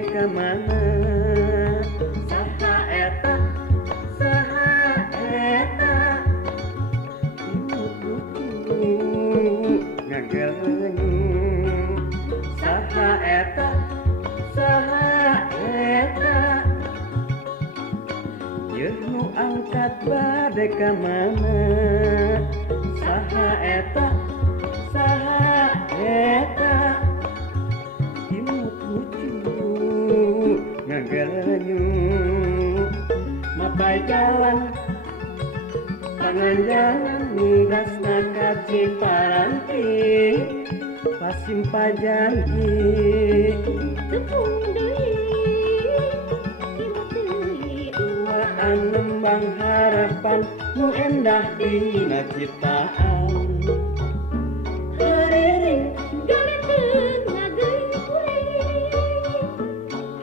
ka mana saha eta imut lucu ngagelenyu saha eta Yeuh nu angkat bade ka mana saha eta imut lucu ngagelenyu mapai jalan panganjangan migasna ka Ciparanti pasimpa janji tepung deui imut deui duaan nembang harapan nu endah dina ciptaan hariring galiteung ngageuing kuring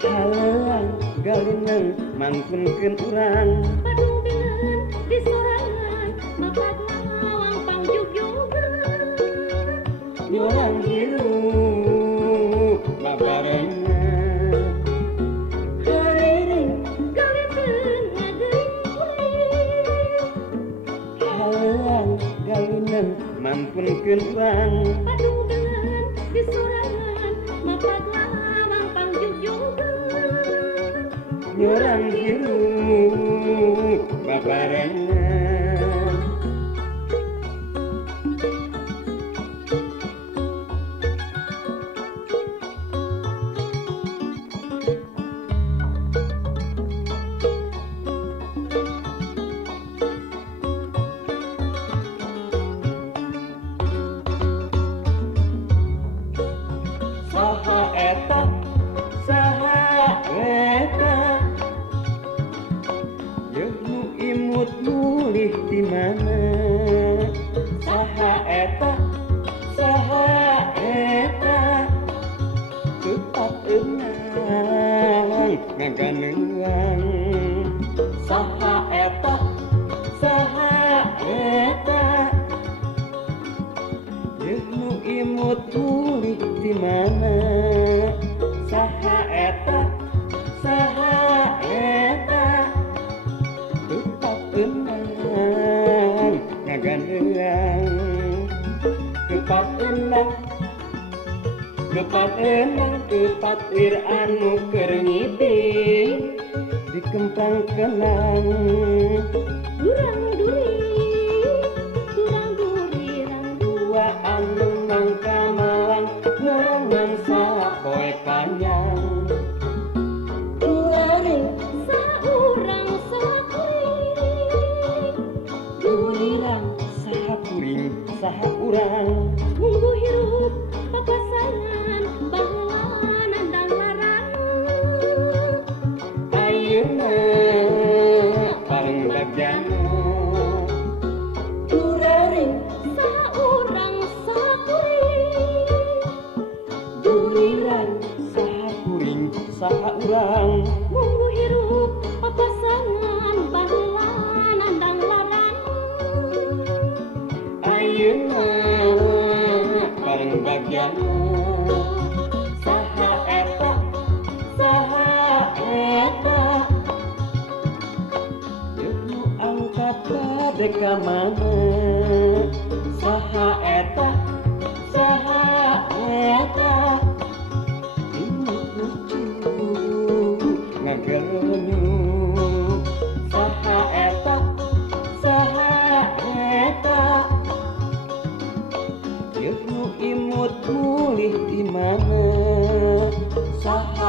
haleang galineng mangkunkeun urang padungkeun di sorangan mapak lawang pangjug-jugan nyorang hirup babarengan hariring galiteung ngageuing kuring haleang galineng mangkunkeun urang padungkeun di sorangan mapak lawang pangjug-jugan nyorang hirup babarengan saha eta yeuh nu imut mulih di mana saha eta tepat eunang ngaganeuang saha eta yeuh nu imut mulih di mana saha eta tepat eunang ngaganeuang tepat wir anu keur ngiping di kempang kenang durang duri rang dua anu mangka malang ngerangan sapoe panjang duaring saurang sakuring durirang saha kuring saha urang munggu hirup papasangan baheula nandang larang ayeuna bareng bagjana duraring saurang sakuring durirang saha kuring saha urang munggu hirup papasangan baheula nandang larang ayeuna bareng bagjana saha eta yeuh nu angkat bade ka mana saha eta imut lucu ngagelenyu saha eta yeuh nu imut mulih di mana saha